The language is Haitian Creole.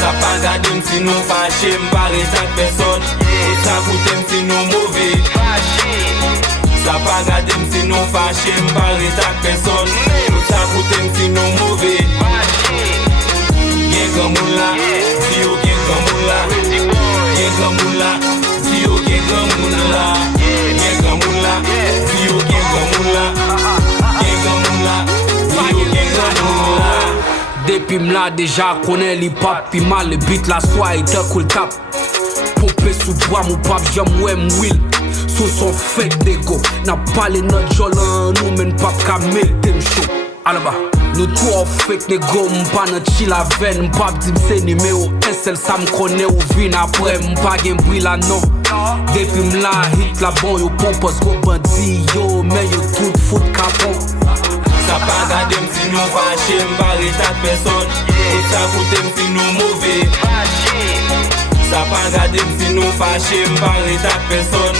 Sa pa gade si nou fache, m'pare tak person. Sa koute si nou mauvais. Sa pa gade si nou fache, m'pare tak person. Sa koute si nou mauvais. Gen kamoun la, si yo gen kamoun la. Gen kamoun la, si yo gen kamoun la. Gen kamoun la, si yo gen kamoun la. Gen kamoun la, si yo gen kamoun la. Depuis m'la déjà connaît l'hip-hop, puis mal le beat la soie et de cool tap. Pompé sous bois, mon pape, j'aime will. Sous son fake dégo, n'a pas les notes jolant, nous mène pas qu'à mettre chaud. Alaba, nous tout en fake négo, m'pas notre chill la veine, m'pas dit c'est numéro SL, ça m'connait ou vin après, m'pas gen bruit la non. Depuis m'la hit la bon, yo pompos go bandi, yo, mais yo tout foot capon. Sa pa gade si nou fache, m'pare tak person. Sa koute si nou mauvais. Sa pa gade si nou fache, m'pare tak person.